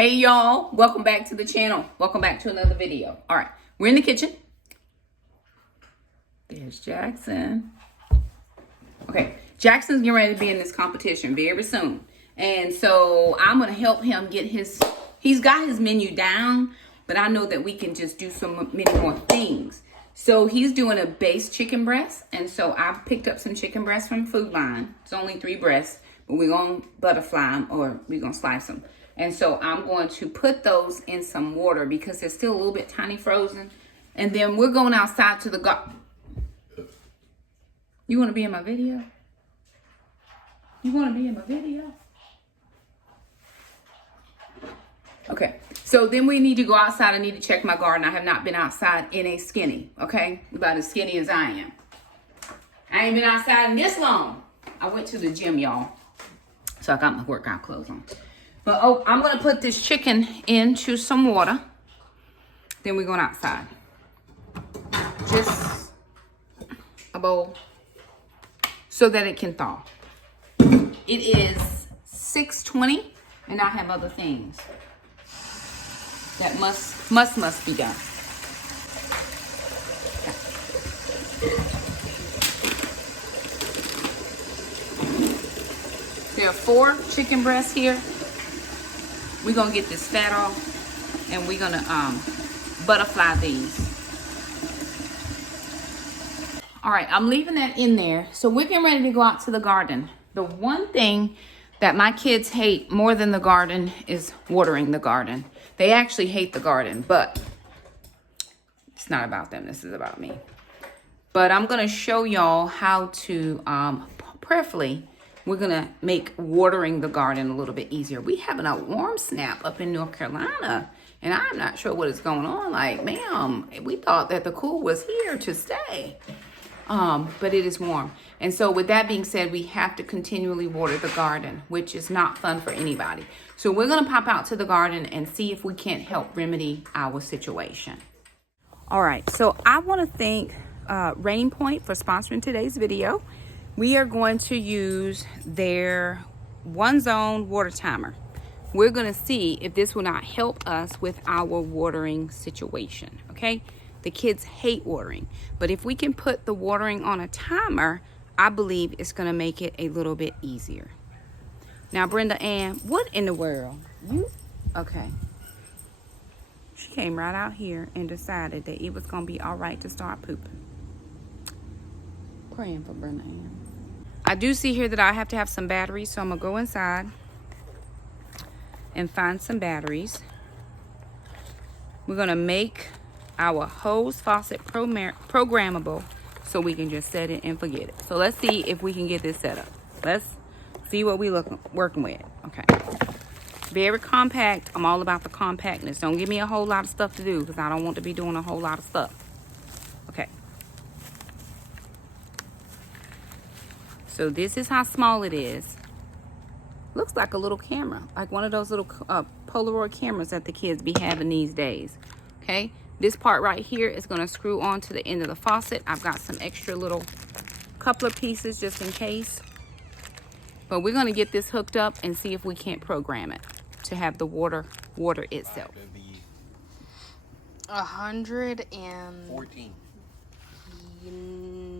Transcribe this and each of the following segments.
Hey y'all, welcome back to the channel. Welcome back to another video. All right, we're in the kitchen. There's Jackson. Okay, Jackson's getting ready to be in this competition very soon. And so I'm gonna help him get he's got his menu down, but I know that we can just do many more things. So he's doing a base chicken breast. And so I picked up some chicken breasts from Food Line. It's only 3 breasts, but we're gonna butterfly them or we're gonna slice them. And so I'm going to put those in some water because they're still a little bit tiny frozen. And then we're going outside to the garden. You want to be in my video? You want to be in my video? Okay, so then we need to go outside. I need to check my garden. I have not been outside in a skinny, okay? About as skinny as I am. I ain't been outside in this long. I went to the gym, y'all. So I got my workout clothes on. But I'm going to put this chicken into some water. Then we're going outside. Just a bowl so that it can thaw. It is 6:20 and I have other things that must be done. There are 4 chicken breasts here. We're gonna get this fat off and we're gonna butterfly these. All right, I'm leaving that in there. So we're getting ready to go out to the garden. The one thing that my kids hate more than the garden is watering the garden. They actually hate the garden, but it's not about them. This is about me. But I'm gonna show y'all how to prayerfully, we're gonna make watering the garden a little bit easier. We having a warm snap up in North Carolina, and I'm not sure what is going on. Like, ma'am, we thought that the cool was here to stay. But it is warm. And so with that being said, we have to continually water the garden, which is not fun for anybody. So we're gonna pop out to the garden and see if we can't help remedy our situation. All right, so I wanna thank RainPoint for sponsoring today's video. We are going to use their one zone water timer. We're gonna see if this will not help us with our watering situation, okay? The kids hate watering, but if we can put the watering on a timer, I believe it's gonna make it a little bit easier. Now, Brenda Ann, what in the world? Okay. She came right out here and decided that it was gonna be all right to start pooping. Praying for Brenda Ann. I do see here that I have to have some batteries, so I'm gonna go inside and find some batteries. We're gonna make our hose faucet programmable so we can just set it and forget it. So let's see if we can get this set up. Let's see what we working with. Okay. Very compact. I'm all about the compactness. Don't give me a whole lot of stuff to do because I don't want to be doing a whole lot of stuff. Okay. So this is how small it is. Looks like a little camera, like one of those little Polaroid cameras that the kids be having these days. Okay, this part right here is going to screw on to the end of the faucet. I've got some extra little couple of pieces just in case. But we're going to get this hooked up and see if we can't program it to have the water itself. 114.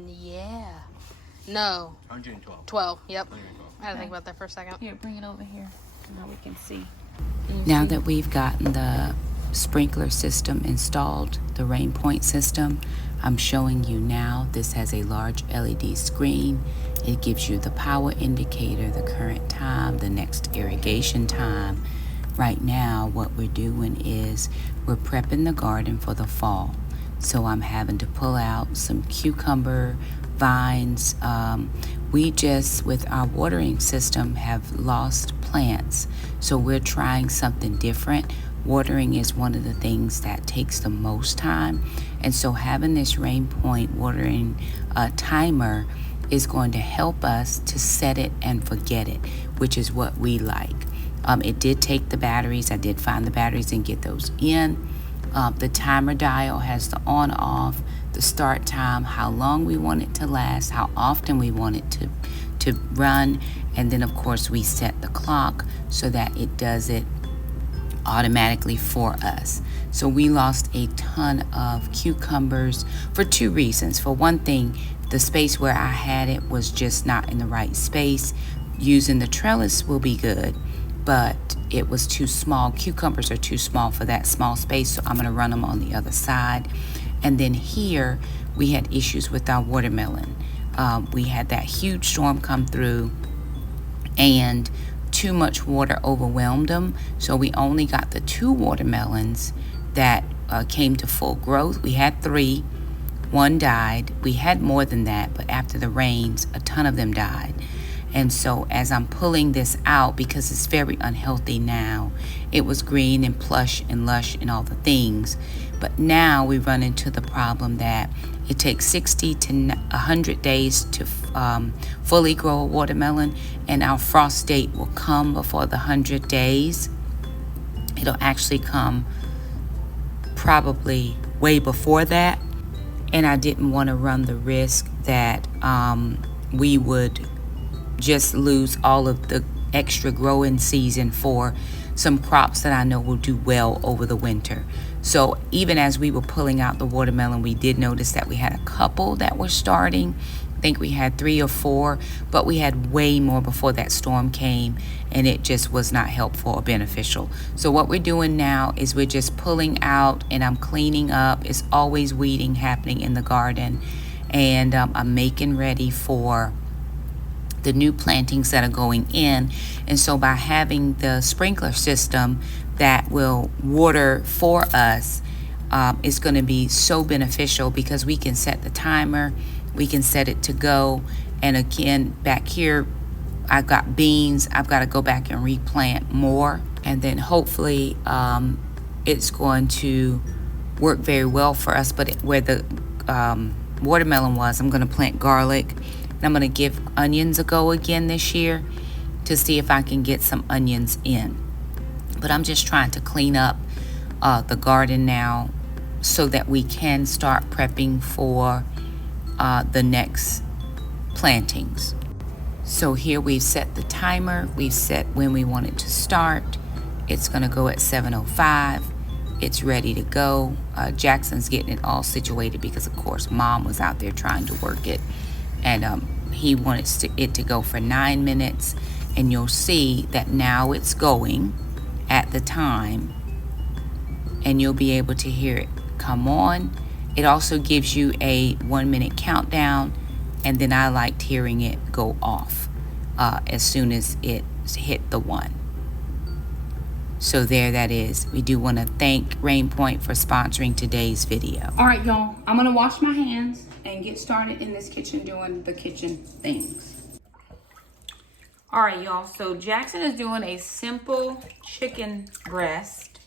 Yeah. No. 112. 12. Yep. 112. I had to think about that for a second. Here, bring it over here. Now we can see. Now that we've gotten the sprinkler system installed, the RainPoint system, I'm showing you now. This has a large LED screen. It gives you the power indicator, the current time, the next irrigation time. Right now, what we're doing is we're prepping the garden for the fall. So I'm having to pull out some cucumber vines. We just, with our watering system, have lost plants. So we're trying something different. Watering is one of the things that takes the most time. And so having this RainPoint watering timer is going to help us to set it and forget it, which is what we like. It did take the batteries. I did find the batteries and get those in. The timer dial has the on off, the start time, how long we want it to last, how often we want it to run, and then of course we set the clock so that it does it automatically for us. So we lost a ton of cucumbers for two reasons. For one thing, the space where I had it was just not in the right space. Using the trellis will be good, but it was too small. Cucumbers are too small for that small space, so I'm going to run them on the other side. And then here we had issues with our watermelon. We had that huge storm come through and too much water overwhelmed them, so we only got the 2 watermelons that came to full growth. We had 3. 1 died. We had more than that, but after the rains, a ton of them died. And so as I'm pulling this out, because it's very unhealthy now, it was green and plush and lush and all the things, but now we run into the problem that it takes 60 to 100 days to fully grow a watermelon, and our frost date will come before the 100 days. It'll actually come probably way before that, and I didn't want to run the risk that we would just lose all of the extra growing season for some crops that I know will do well over the winter. So even as we were pulling out the watermelon, we did notice that we had a couple that were starting. I think we had 3 or 4, but we had way more before that storm came, and it just was not helpful or beneficial. So what we're doing now is we're just pulling out, and I'm cleaning up. It's always weeding happening in the garden, and I'm making ready for the new plantings that are going in. And so by having the sprinkler system that will water for us, it's going to be so beneficial, because we can set the timer, we can set it to go. And again, back here I've got beans. I've got to go back and replant more, and then hopefully it's going to work very well for us. But where the watermelon was, I'm going to plant garlic. And I'm going to give onions a go again this year to see if I can get some onions in. But I'm just trying to clean up the garden now so that we can start prepping for the next plantings. So here we've set the timer. We've set when we want it to start. It's going to go at 7:05. It's ready to go. Jackson's getting it all situated because, of course, Mom was out there trying to work it. And he wanted it to go for 9 minutes, and you'll see that now it's going at the time, and you'll be able to hear it come on. It also gives you a 1-minute countdown, and then I liked hearing it go off as soon as it hit the 1. So there that is. We do want to thank RainPoint for sponsoring today's video. All right, y'all, I'm gonna wash my hands and get started in this kitchen doing the kitchen things. All right, y'all, so Jackson is doing a simple chicken breast,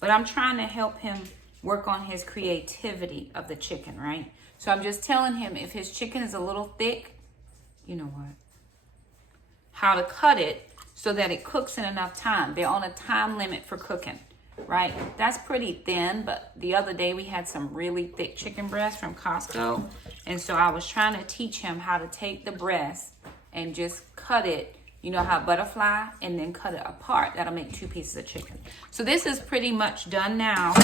but I'm trying to help him work on his creativity of the chicken, right? So I'm just telling him if his chicken is a little thick, you know what, how to cut it so that it cooks in enough time. They're on a time limit for cooking, right? That's pretty thin, but the other day we had some really thick chicken breast from Costco, and so I was trying to teach him how to take the breast and just cut it, you know how butterfly, and then cut it apart. That'll make 2 pieces of chicken. So this is pretty much done now.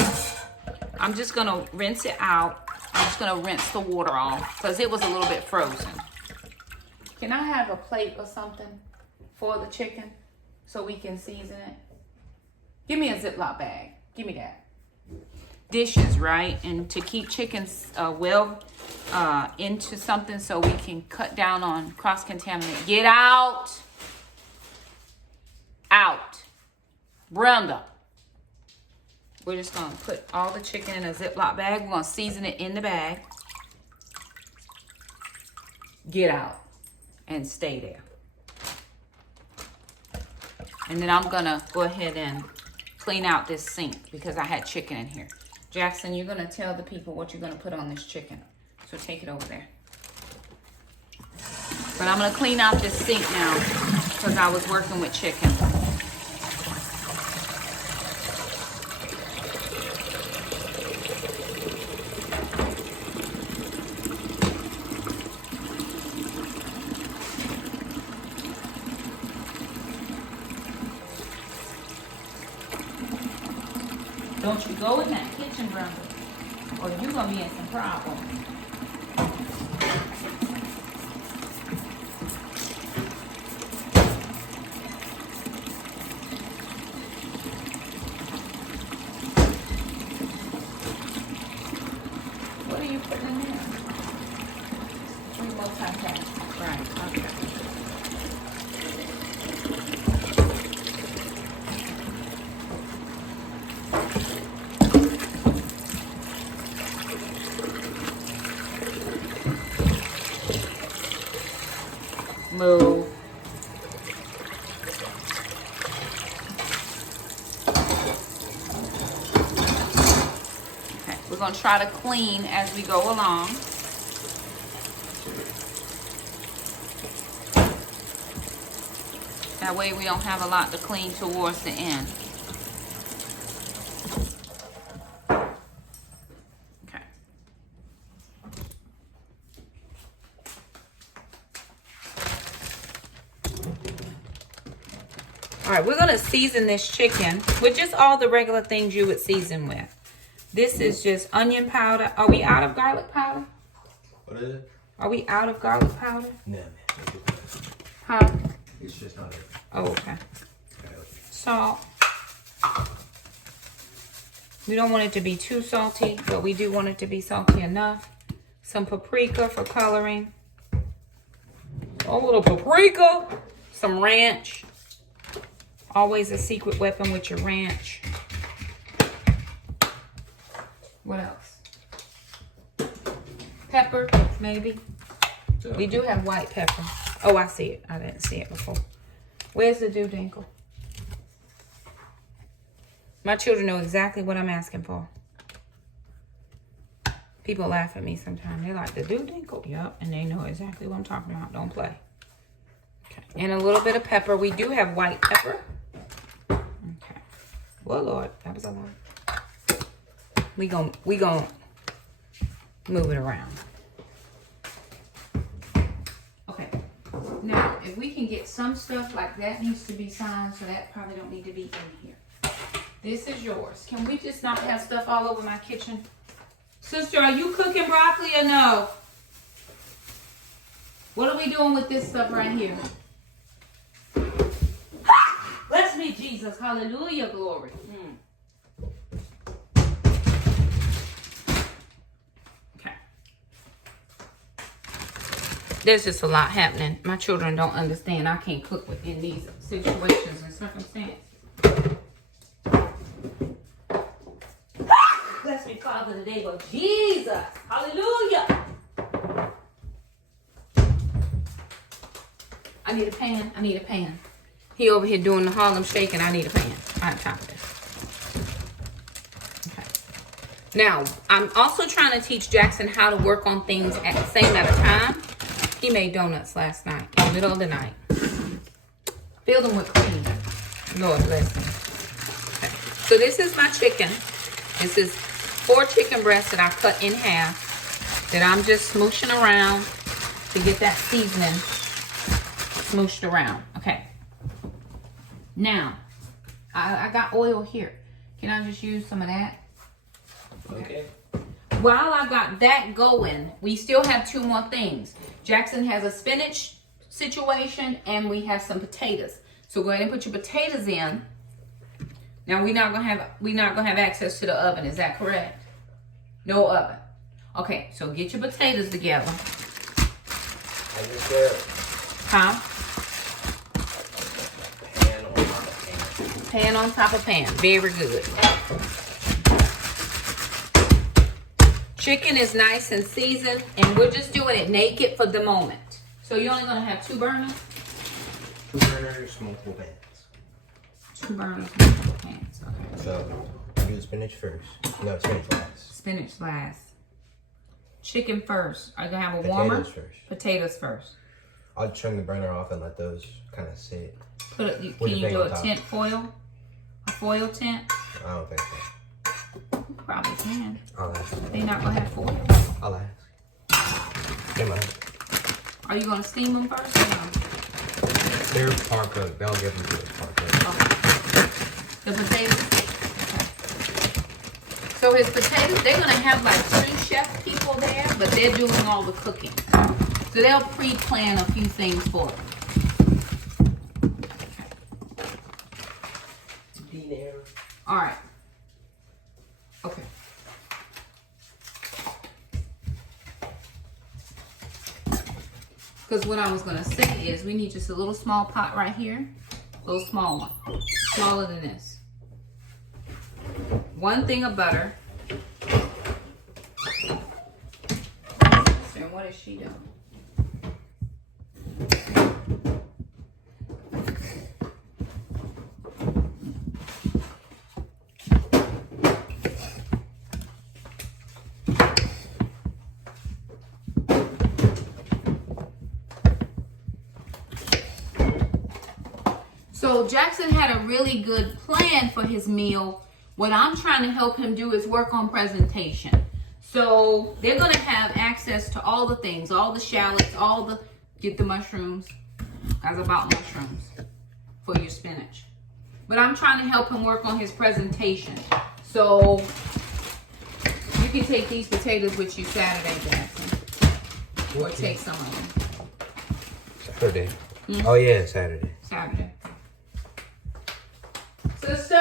I'm just gonna rinse it out. I'm just gonna rinse the water off because it was a little bit frozen. Can I have a plate or something for the chicken so we can season it? Give me a Ziploc bag. Give me that. Dishes, right? And to keep chickens into something so we can cut down on cross-contaminate. Get out. Out. Brenda. We're just going to put all the chicken in a Ziploc bag. We're going to season it in the bag. Get out and stay there. And then I'm going to go ahead and clean out this sink because I had chicken in here. Jackson, you're going to tell the people what you're going to put on this chicken. So take it over there. But I'm going to clean out this sink now because I was working with chicken. Don't you go in that kitchen, Brenda, or you're gonna be in some problems. What are you putting in there? Multitask. Right. Okay. Move. Okay, we're gonna try to clean as we go along. That way we don't have a lot to clean towards the end. Okay. All right, we're gonna season this chicken with just all the regular things you would season with. This is just onion powder. Are we out of garlic powder? What is it? Are we out of garlic powder? No, man. Huh? It's just not it. Oh, okay. Salt. We don't want it to be too salty, but we do want it to be salty enough. Some paprika for coloring. A little paprika. Some ranch. Always a secret weapon with your ranch. What else? Pepper, maybe. We do have white pepper. Oh, I see it. I didn't see it before. Where's the doodinkle? My children know exactly what I'm asking for. People laugh at me sometimes. They're like, the doodinkle? Yep, and they know exactly what I'm talking about. Don't play. Okay. And a little bit of pepper. We do have white pepper. Okay. Well, Lord, that was a lot. We gon' move it around. Okay. Now, if we can get some stuff like that needs to be signed, so that probably don't need to be in here. This is yours. Can we just not have stuff all over my kitchen? Sister, are you cooking broccoli or no? What are we doing with this stuff right here? Bless me, Jesus. Hallelujah, glory. Okay. There's just a lot happening. My children don't understand. I can't cook within these situations and circumstances. Bless me, Father, in the name of Jesus. Hallelujah. I need a pan. I need a pan. He over here doing the Harlem Shake, and I need a pan. I have time for this. Okay. Now, I'm also trying to teach Jackson how to work on things at the same amount of time. He made donuts last night, in the middle of the night. Filled them with cream. Lord bless him. Okay. So this is my chicken. This is 4 chicken breasts that I cut in half, that I'm just smooshing around to get that seasoning smooshed around. Okay. Now, I got oil here. Can I just use some of that? Okay. While I got that going, we still have 2 more things. Jackson has a spinach situation, and we have some potatoes. So go ahead and put your potatoes in. Now we're not gonna have access to the oven. Is that correct? No oven. Okay, so get your potatoes together. I just said Huh? pan on top of pan. Pan on top of pan. Very good. Chicken is nice and seasoned, and we're just doing it naked for the moment. So you're only gonna have 2 burners? 2 burners, multiple pans. 2 burners, multiple pans. Okay. So, do the spinach first. No, spinach last. Spinach last. Chicken first. Are you gonna have a warmer? Potatoes first. Potatoes first. I'll turn the burner off and let those kind of sit. Can you do a tent foil? A foil tent? I don't think so. You probably can. I'll ask. They're not gonna have foil. I'll ask. Come on. Are you gonna steam them first or no? They're par cooked. They'll give them to us par cooked. Okay. The potatoes? Okay. So his potatoes, they're gonna have like 2 chef people there, but they're doing all the cooking. So they'll pre-plan a few things for them. All right. Okay. Because what I was gonna say is we need just a little small pot right here. A little small one. Smaller than this. 1 thing of butter. And what is she doing? So Jackson had a really good plan for his meal. What I'm trying to help him do is work on presentation. So they're gonna have access to all the things, all the shallots, get the mushrooms. Guys, about mushrooms for your spinach. But I'm trying to help him work on his presentation. So you can take these potatoes with you Saturday, Jackson. Or take some of them. Saturday. Oh yeah, Saturday. Saturday. Sister,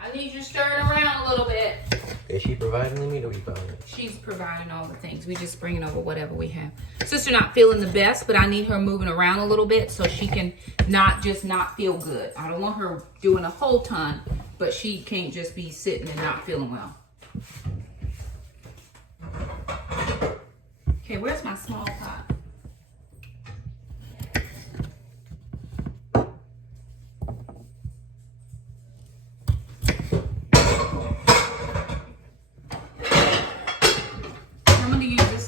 I need you stirring around a little bit. Is she providing the meat or we buying it? She's providing all the things. We just bringing over whatever we have. Sister not feeling the best, but I need her moving around a little bit so she can not feel good. I don't want her doing a whole ton, but she can't just be sitting and not feeling well. Okay, where's my small pot?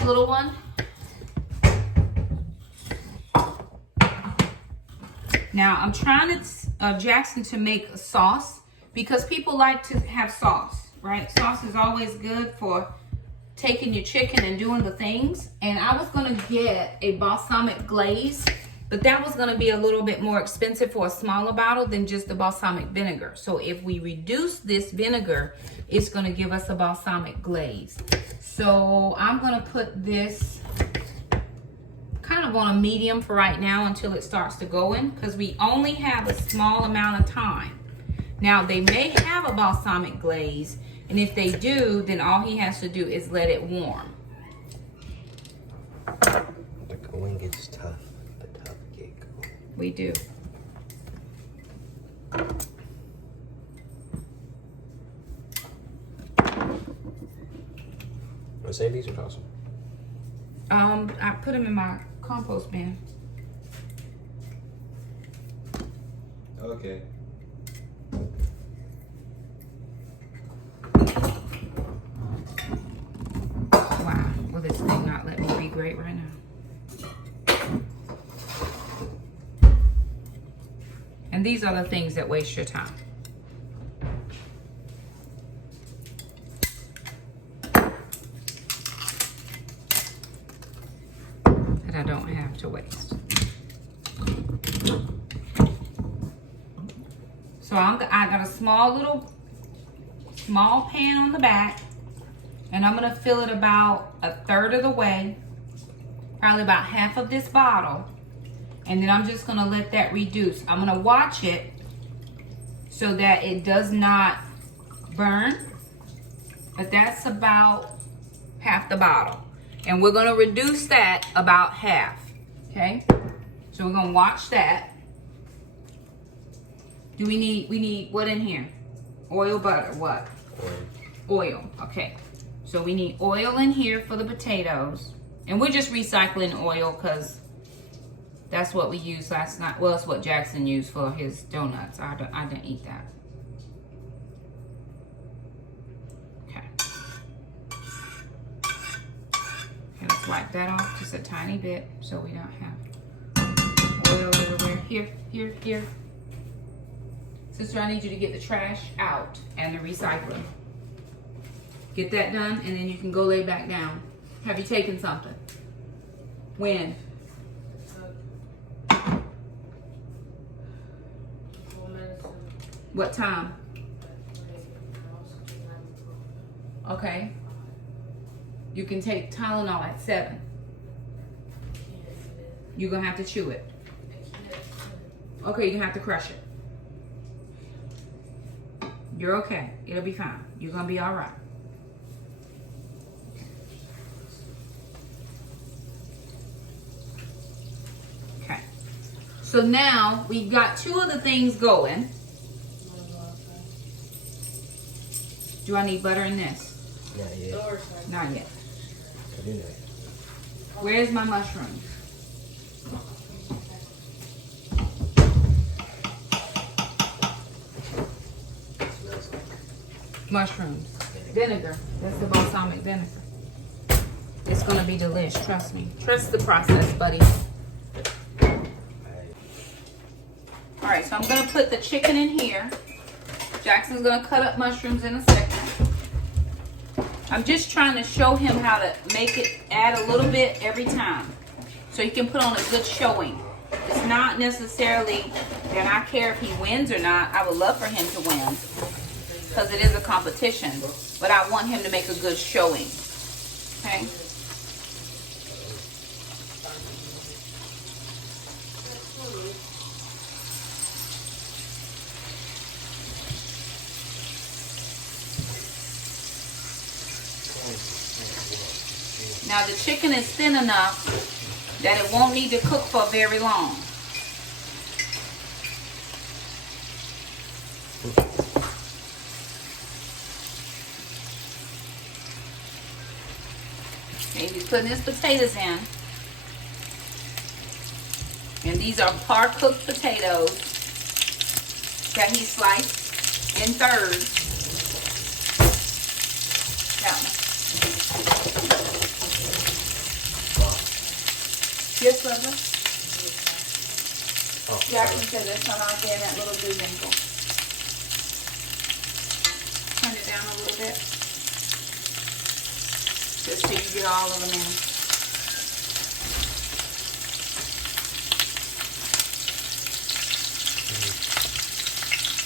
Little one. Now I'm trying to Jackson to make a sauce because people like to have sauce, right? Sauce is always good for taking your chicken and doing the things. And I was gonna get a balsamic glaze, but that was gonna be a little bit more expensive for a smaller bottle than just the balsamic vinegar. So if we reduce this vinegar, it's gonna give us a balsamic glaze. So I'm gonna put this kind of on a medium for right now until it starts to go in, because we only have a small amount of time. Now they may have a balsamic glaze, and if they do, then all he has to do is let it warm. The going gets tough. The tough get going. We do. Save these or toss them? I put them in my compost bin. Okay. Wow, will this thing not let me be great right now? And these are the things that waste your time. I don't have to waste. So I got a small pan on the back, and I'm gonna fill it about 1/3 of the way, probably about half of this bottle, and then I'm just gonna let that reduce. I'm gonna watch it so that it does not burn, but that's about half the bottle. And we're gonna reduce that about half, okay? So we're gonna watch that. Do we need what in here? Oil, butter, what? Oil, okay. So we need oil in here for the potatoes. And we're just recycling oil because that's what we used last night. Well, it's what Jackson used for his donuts. I didn't eat that. Let's wipe that off just a tiny bit so we don't have oil everywhere. Here. Sister, I need you to get the trash out and the recycling. Get that done, and then you can go lay back down. Have you taken something? When? What time? Okay. You can take Tylenol at 7. You're gonna have to chew it. Okay, you're gonna have to crush it. You're okay. It'll be fine. You're gonna be all right. Okay. So now we've got 2 of the things going. Do I need butter in this? Not yet. Not yet. I do that. Where's my mushrooms? Mushrooms. Vinegar. That's the balsamic vinegar. It's gonna be delish, trust me. Trust the process, buddy. Alright, so I'm gonna put the chicken in here. Jackson's gonna cut up mushrooms in a second. I'm just trying to show him how to make it, add a little bit every time. So he can put on a good showing. It's not necessarily that I care if he wins or not. I would love for him to win, because it is a competition. But I want him to make a good showing. Okay? Now the chicken is thin enough that it won't need to cook for very long. Okay, he's putting his potatoes in. And these are par-cooked potatoes that he sliced in thirds. That one. Yes, brother? Oh, Jackson said there's some out there in that little blue nickel. Turn it down a little bit. Just so you get all of them in.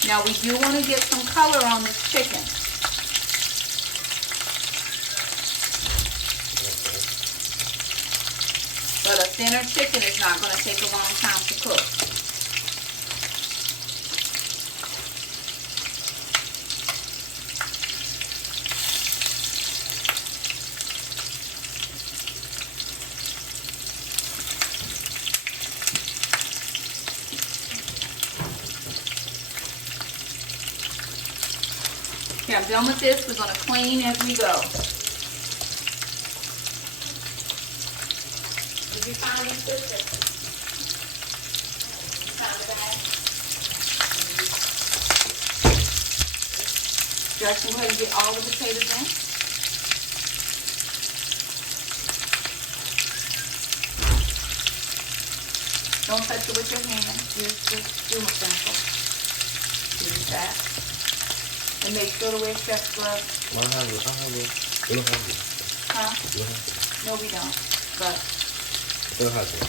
Now we do want to get some color on this chicken. But a thinner chicken is not going to take a long time to cook. Okay, I'm done with this. We're going to clean as we go. Did you find these, sister? You found the bag? Jackson, go ahead and get all the potatoes in. Don't touch it with your hand. Just do a sample. Use that. And make sure to wear chef's gloves. We don't have it. Huh? No, we don't. But We don't have it.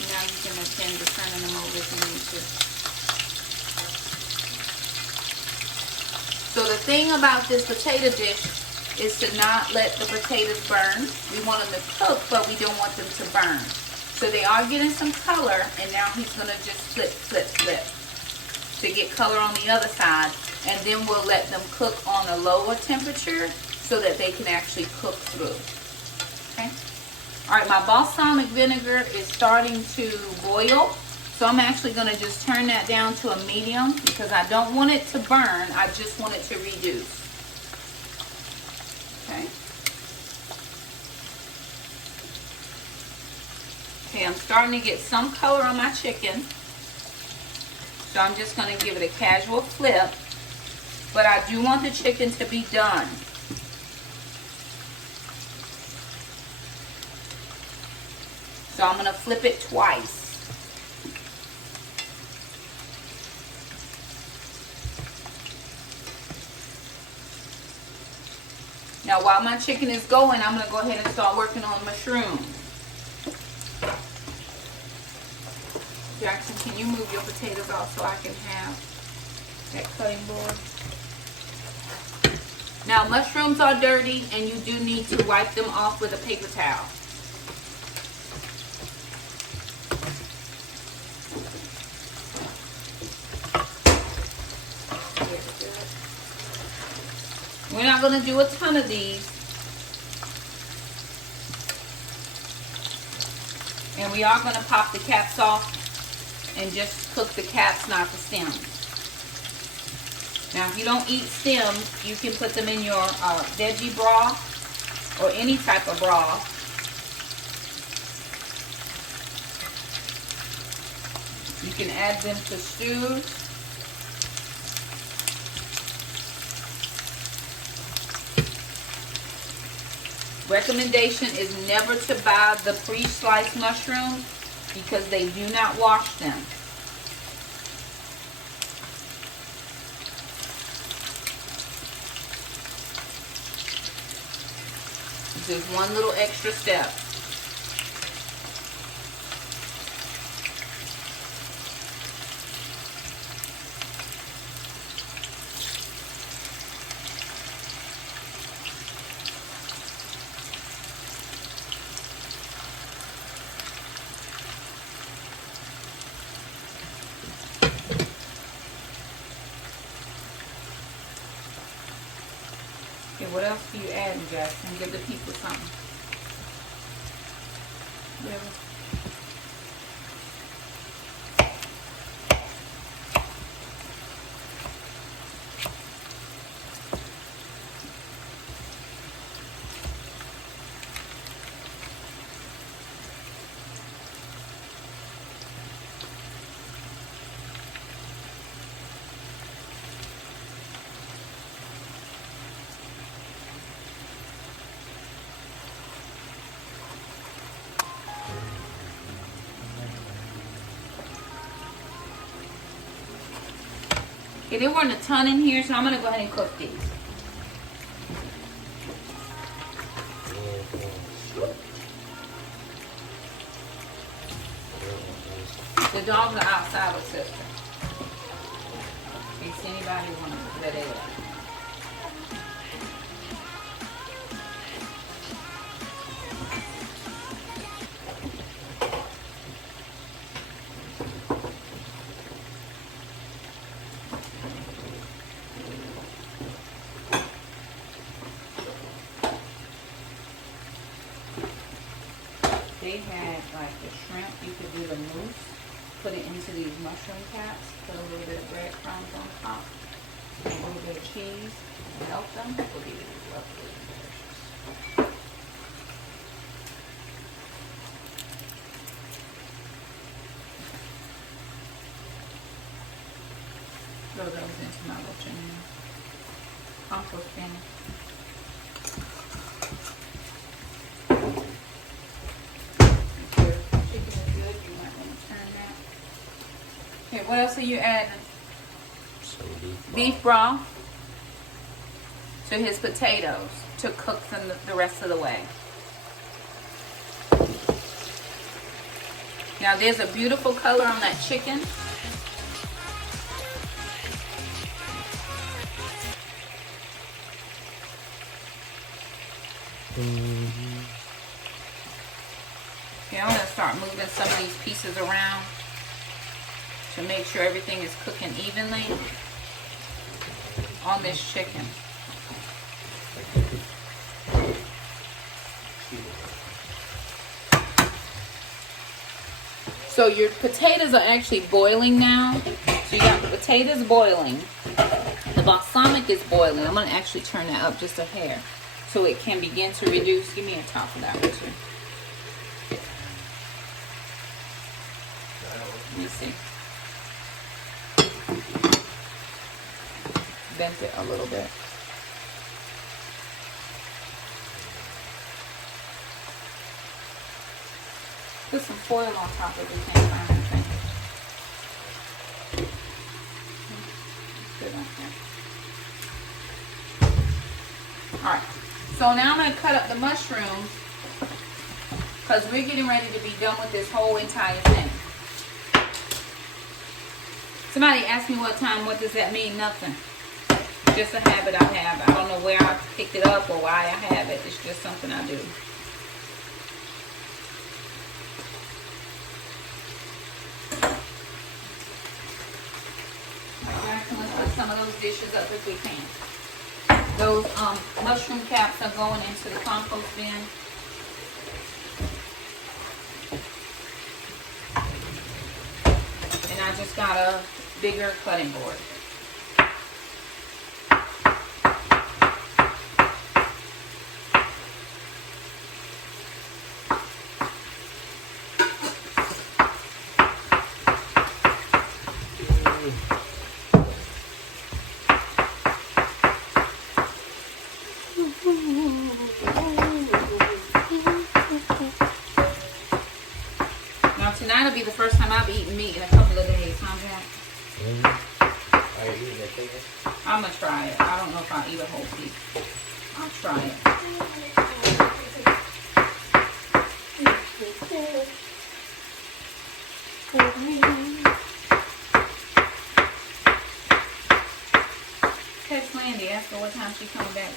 and now you can attend to turning them over if you need to. So the thing about this potato dish is to not let the potatoes burn. We want them to cook, but we don't want them to burn. So they are getting some color, and now he's gonna just flip to get color on the other side, and then we'll let them cook on a lower temperature so that they can actually cook through. Okay. All right, my balsamic vinegar is starting to boil, so I'm actually gonna just turn that down to a medium because I don't want it to burn. I just want it to reduce. Okay. Okay, I'm starting to get some color on my chicken. So I'm just going to give it a casual flip. But I do want the chicken to be done. So I'm going to flip it twice. Now while my chicken is going, I'm going to go ahead and start working on mushrooms. Jackson, can you move your potatoes off so I can have that cutting board? Now, mushrooms are dirty and you do need to wipe them off with a paper towel. We're not going to do a ton of these. And we are going to pop the caps off and just cook the caps, not the stems. Now, if you don't eat stems, you can put them in your veggie broth or any type of broth. You can add them to stews. Recommendation is never to buy the pre-sliced mushrooms because they do not wash them. This is one little extra step. Okay, what else do you add, Jackson? Give the people something. Whatever. Okay, there weren't a ton in here, so I'm going to go ahead and cook these. The dogs are outside with sister. In case anybody wants where they are. They had like the shrimp, you could do the mousse, put it into these mushroom caps, put a little bit of breadcrumbs on top, and a little bit of cheese, and melt them. It will be lovely and delicious. Throw those into my little chimney. Compost bin. Okay, what else are you adding? Beef broth to his potatoes to cook them the rest of the way. Now there's a beautiful color on that chicken. Okay, I'm going to start moving some of these pieces around to make sure everything is cooking evenly on this chicken. So your potatoes are actually boiling now. So you got potatoes boiling. The balsamic is boiling. I'm going to actually turn that up just a hair so it can begin to reduce. Give me a top of that one too. Let me see. Bent it a little bit. Put some foil on top of it. Good on here. Alright, so now I'm going to cut up the mushrooms because we're getting ready to be done with this whole entire thing. Somebody asked me what time, what does that mean? Nothing. Just a habit I have. I don't know where I picked it up or why I have it. It's just something I do. Alright, let's put some of those dishes up if we can. Those mushroom caps are going into the compost bin. And I just got a bigger cutting board. Now tonight will be the first time I've eaten meat in a couple of days, huh, Jack? Are you eating it, Taylor? I'm gonna try it. I don't know if I'll eat a whole piece. I'll try it. Text Landy, ask her what time she's coming back.